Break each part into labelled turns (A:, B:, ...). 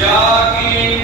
A: ਜਾ ਕੀ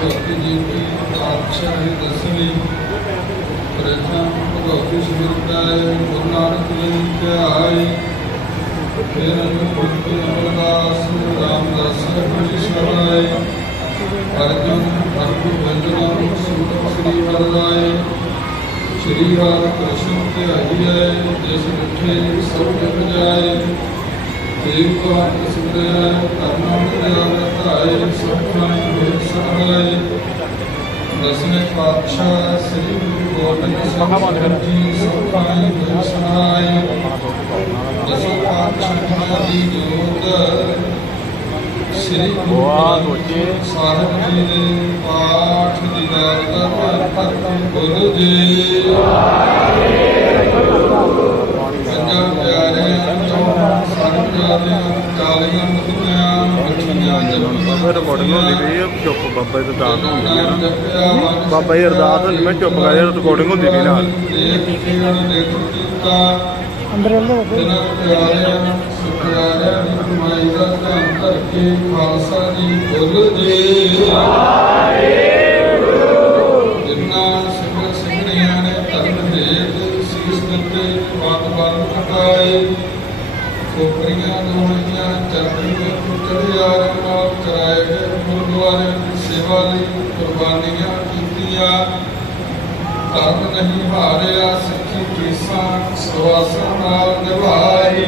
B: ਵਾਸੀ ਭਗਤ ਜੀ ਕੀ ਪਾਤਸ਼ਾਹੀ ਦਸਵੀਂ ਪ੍ਰਥਮ ਭਗਤ ਸਿਮਰਤਾਏ ਗੁਰੂ ਨਾਨਕ ਦੇਵ ਕੇ ਆਏ। ਫਿਰ ਅਨੁਭਵ ਅਮਰਦਾਸ ਰਾਮਦਾਸ ਜੀ ਸਹਾਇ ਅਰਜੁਨ ਅਰਜੁਨ ਵੰਦਨਾ ਸੁਤ ਸ੍ਰੀ ਵਰਦਾਏ ਸ੍ਰੀ ਹਰਿ ਕ੍ਰਿਸ਼ਨ ਤੇ ਆਈਏ ਜਿਸ ਮਿੱਠੇ ਸਭ ਜਗ ਜਾਏ। ਦੇਵ ਭਗਤ ਸਿਮਰਿਆ ਕਰਨਾ ਮਿਲਿਆ ਧਾਏ ਸਭਨਾ ਹੋਏ ਸਹਾਏ ਦਸਵੇਂ ਪਾਤਸ਼ਾਹ ਸ੍ਰੀ ਗੁਰੂ ਗੋਬਿੰਦ ਸਿੰਘ ਜੀ ਸਭਾਈ ਹੋਏ ਸਹਾਏ ਦਸਵੇਂ ਪਾਤਸ਼ਾਹ ਦੀ ਜੋਤ ਸ੍ਰੀ ਗੁਰੂ ਗ੍ਰੰਥ ਸਾਹਿਬ ਜੀ ਦੇ ਪਾਠ ਦੀ ਦਾਤ ਦਾ ਧਿਆਨ ਕਰਕੇ ਬੋਲੋ ਜੀ ਪੰਜਾਂ ਪਿਆਰਿਆਂ ਚੋਂ ਸਾਹਿਬ ਜਾਦਿਆਂ ਚਾਲੀਆਂ ਮਹੀਨਿਆਂ ਬੱਚੀਆਂ
C: ਫਿਰ ਰਿਕਾਰਡਿੰਗ ਹੁੰਦੀ ਪਈ ਆ ਚੁੱਪ ਬਾਬਾ ਜੀ ਦਾ ਦਾਤ ਹੁੰਦੀ ਨਾ। ਬਾਬਾ ਜੀ ਅਰਦਾਸ ਹੁੰਦੀ ਮੈਂ ਚੁੱਪ ਕਰ ਜਾ ਰਿਕਾਰਡਿੰਗ ਹੁੰਦੀ ਪਈ ਨਾਲ।
B: ਅੰਦਰ ਦੀ ਕਮਾਈ ਦਾ ਧਿਆਨ ਕਰਕੇ ਖਾਲਸਾ ਜੀ ਬੋਲੋ ਜੀ। ਜਿਨ੍ਹਾਂ ਸੇਵਾ ਲਈ ਕੁਰਬਾਨੀਆਂ ਕੀਤੀਆਂ। ਧਰਮ ਨਹੀਂ ਹਾਰਿਆ, ਸਿੱਖੀ ਕੀਸਾਂ ਸਵਾਸਾਂ ਨਾਲ ਨਿਭਾਈ।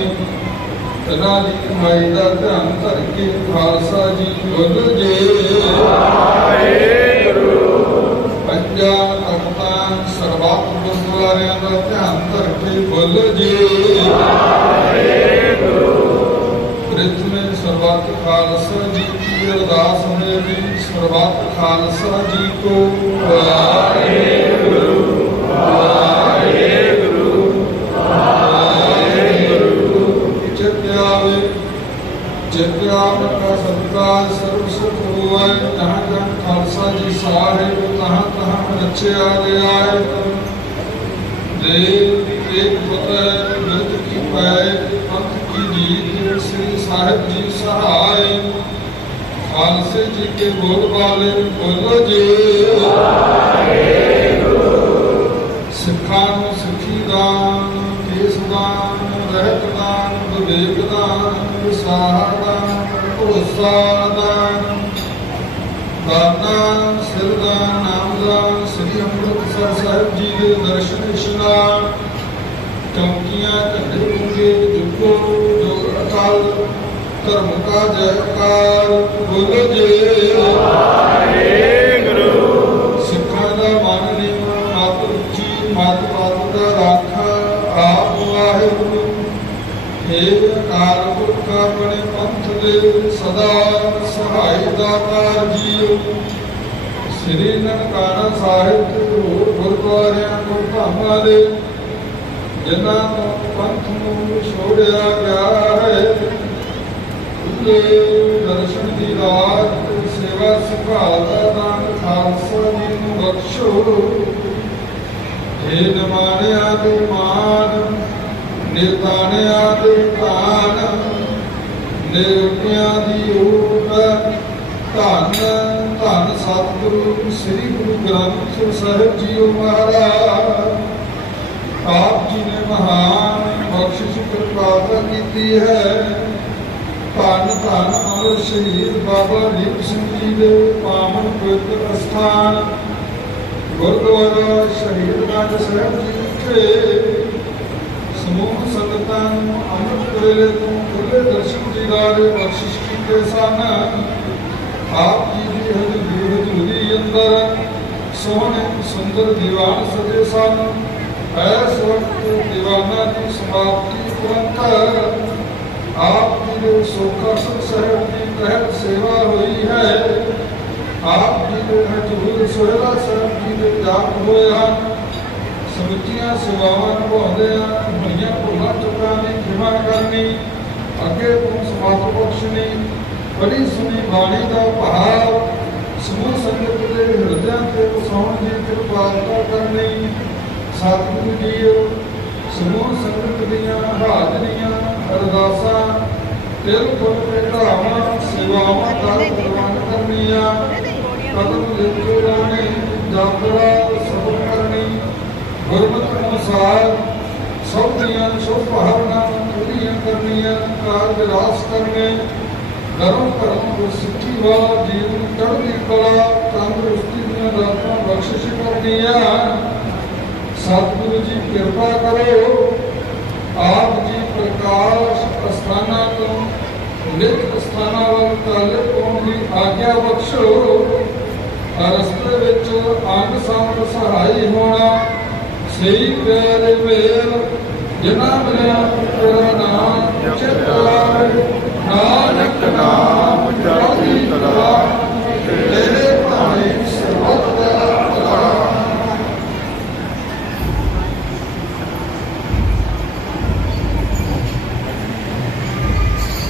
B: ਤਨਾ ਦੀ ਕਮਾਈ ਦਾ ਧਿਆਨ ਧਰ ਕੇ ਖਾਲਸਾ ਜੀ ਬੋਲ ਜੇ। ਪੰਜਾਂ ਤਖਤਾਂ ਸਰਬੱਤ ਗੁਰਦੁਆਰਿਆਂ ਦਾ ਧਿਆਨ ਧਰ ਕੇ ਬੋਲ ਜੇ। ਪ੍ਰਿਥਵੀ ਸਰਬੱਤ ਖਾਲਸਾ ਜੀ ਕੀ ਅਰਦਾਸ ਹੈ ਸਰਬੱਤ ਖਾਲਸਾ ਜੀ ਕੋ ਵਾਹਿਗੁਰੂ। ਵਾਹਿਗੁਰੂ ਵਾਹਿਗੁਰੂ ਜਪਿਆ ਜਪਿਆ ਮਤਾ ਸੰਤਾ ਸਰਬ ਸੁਖ ਹੋਵੇ ਤਹਾਂ ਤਹਾਂ ਖਾਲਸਾ ਜੀ ਸਾਹਿਬ ਤਹਾਂ ਤਹਾਂ ਰਚਿਆ ਗਿਆ ਹੈ ਦੇ ਇੱਕ ਪਤਾ ਮਿਲਤ ਕੀ ਪਾਏ ਪੰਥ ਕੀ ਜੀਤ ਸ੍ਰੀ ਸਾਹਿਬ ਜੀ ਸਹਾਈ ਖਾਲਸੇ ਜੀ ਕੇ ਬੋਲ ਬਾਲੇ ਬੋਲੋ ਜੀ। ਸਿੱਖਾਂ ਨੂੰ ਸਿੱਖੀ ਦਾਨ, ਕੇਸ ਦਾਨ, ਰਹਿਤ ਦਾਨ, ਵਿਵੇਕ ਦਾਨ, ਵਿਸਾਰ ਦਾਨ, ਭਰੋਸਾ ਦਾਨ। ਦਾਨਾ ਸਿਰ ਦਾਨ ਨਾਮ ਦਾਨ ਸ੍ਰੀ ਅੰਮ੍ਰਿਤਸਰ ਸਾਹਿਬ ਜੀ ਦੇ ਦਰਸ਼ਨ ਇਸ਼ਨਾਨ ਚੌਕੀਆਂ ਧਰਮ ਕਾ ਜੈਕਾਰ ਬੋਲੋ ਜੇ। ਸਿੱਖਾਂ ਦਾ ਮਨ ਨਿਵਾ ਮਤ ਉੱਚੀ ਮਤ ਮਤ ਦਾ ਰਾਖਾ ਆਪ ਵਾਹਿਗੁਰੂ। ਹੇ ਅਕਾਲ ਪੁਰਖ ਆਪਣੇ ਪੰਥ ਦੇ ਸਦਾ ਸਹਾਈ ਦਾਤਾ ਜੀਓ। ਸ੍ਰੀ ਨਨਕਾਣਾ ਸਾਹਿਬ ਹੋਰ ਗੁਰਦੁਆਰਿਆਂ ਨੂੰ ਭਾਵਾਂ ਦੇ ਜਿਨ੍ਹਾਂ ਤੋਂ ਪੰਥ ਨੂੰ ਛੋੜਿਆ ਗਿਆ ਹੈ। ਉੱਤੇ ਦਰਸ਼ਨ ਦੀ ਰਾਤ ਸੇਵਾ ਸੰਭਾਲ ਦਾ ਦਾਨ ਖਾਲਸਾ ਜੀ ਨੂੰ ਬਖਸ਼ੋ। ਹੇ ਨਮਾਨਿਆ ਦੇ ਮਾਨ ਨਿਰਦਾਨਿਆ ਦੇ ਧਾਨ ਨਿਰੁਪਿਆ ਦੀ ਓਟ, ਧੰਨ ਧੰਨ ਸਤਿਗੁਰੂ, ਸ੍ਰੀ ਗੁਰੂ ਗ੍ਰੰਥ ਸਾਹਿਬ ਜੀਓ ਮਹਾਰਾਜ। ਆਪ ਜੀ ਨੇ ਮਹਾਨ ਬਖਸ਼ਿਸ਼ ਕਿਰਪਾਲਤਾ ਕੀਤੀ ਹੈ। ਧੰਨ ਅਮਰ ਸ਼ਹੀਦ ਬਾਬਾ ਦੀਪ ਸਿੰਘ ਜੀ ਦੇ ਪਾਵਨ ਪਵਿੱਤਰ ਅਸਥਾਨ, ਗੁਰਦੁਆਰਾ ਸ਼ਹੀਦ ਗੰਜ ਸਾਹਿਬ ਜੀ ਵਿਖੇ ਸਮੂਹ ਸੰਗਤਾਂ ਨੂੰ ਅੰਮ੍ਰਿਤ ਵੇਲੇ ਤੋਂ ਖੁੱਲੇ ਦਰਸ਼ਨ ਦੀਦਾਰੇ ਬਖਸ਼ਿਸ਼ ਕੀਤੇ ਸਨ। ਆਪ ਜੀ ਦੀ ਹਜ਼ੂਰੀ ਹਜ਼ੂਰੀ ਅੰਦਰ, ਸੋਹਣੇ ਸੁੰਦਰ ਦੀਵਾਨ ਸਜੇ ਸਨ। ਐਸ ਵਕਤ ਦੀਵਾਨਾਂ ਦੀ ਸਮਾਪਤੀ ਤੁਰੰਤ ਆਪ ਜੀ ਦੇ ਸੋਖਾ ਸਾਹਿਬ ਦੀ ਤਹਿਤ ਸੇਵਾ ਹੋਈ ਹੈ। ਆਪ ਜੀ ਦੇ ਹਜ਼ੂਰ ਸੋਹਿਲਾ ਸਾਹਿਬ ਜੀ ਦੇ ਜਾਪ ਹੋਏ ਹਨ ਸਮੁੱਚੀਆਂ ਸੇਵਾਵਾਂ ਨਿਭਾਉਂਦੇ ਆ ਹੋਈਆਂ ਭੁੱਲਾਂ ਚੁੱਕਾਂ ਦੀ ਖਿਮਾ ਕਰਨੀ, ਅੱਗੇ ਤੋਂ ਸਮਾਤ ਬਖਸ਼ਣੀ, ਬੜੀ ਸੁਣੀ ਬਾਣੀ ਦਾ ਭਾਵ, ਸਮੂਹ ਸੰਗਤ ਦੇ ਹਿਰਦਿਆਂ ਤੇ ਵਸਾਉਣ ਦੀ ਕਿਰਪਾਲਤਾ ਕਰਨੀ। ਸਤਿਗੁਰੂ ਜੀਓ ਸਮੂਹ ਸੰਗਤ ਦੀਆਂ ਹਾਜ਼ਰੀਆਂ ਅਰਦਾਸਾਂ, ਤਿਲ, ਫੁੱਲ ਤੇ ਸੇਵਾਵਾਂ ਦਾ ਪ੍ਰਬੰਧ ਕਰਨੀਆਂ। ਕਦਮ ਲਿਖੋ ਲਾਣੇ ਜਾਪਰਾ ਸਬਰ ਕਰਨੀ, ਗੁਰਮਤਿ ਅਨੁਸਾਰ ਸਭ ਦੀਆਂ ਸ਼ੁਭ ਭਾਵਨਾਵਾਂ ਪੂਰੀਆਂ ਕਰਨੀਆਂ, ਕਾਰਜ ਰਾਸ ਕਰਨੇ। ਧਰਮ ਕਰਮ ਕੋ ਸਿੱਖੀ ਵਾ ਜੀਵਨ ਚੜ੍ਹਦੀ ਕਲਾ, ਤੰਦਰੁਸਤੀ ਦੀਆਂ ਦਾਤਾਂ ਬਖਸ਼ਿਸ਼ ਕਰਨੀਆਂ। ਸਤਿਗੁਰੂ ਜੀ ਕਿਰਪਾ ਕਰੋ ਆਪ ਜੀ ਪ੍ਰਕਾਸ਼ ਅਸਥਾਨਾਂ ਤੋਂ, ਨਿਤ ਅਸਥਾਨਾਂ ਵੱਲ ਤਾਲੇ ਪਾਉਣ ਦੀ ਆਗਿਆ ਬਖਸ਼ੋ। ਰਸਤੇ ਵਿੱਚ ਅੰਗ ਸੰਗ ਸਹਾਈ ਹੋਣਾ, ਸਹੀ ਪਿਆਰੇ ਮੇਲ, ਜਿਨ੍ਹਾਂ ਮਿਲਿਆ ਤੇਰਾ ਨਾਮ ਚਿਤ ਨਾਨਕ ਨਾਮ ਚੜ੍ਹਦੀ ਕਲਾ, ਤੇਰੇ ਭਾਣੇ ਸਰਬਤ ਦਾ ਭਲਾ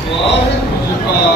B: ਵਾਹਿਗੁਰੂ ਜੀ ਕਾ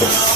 B: Yes.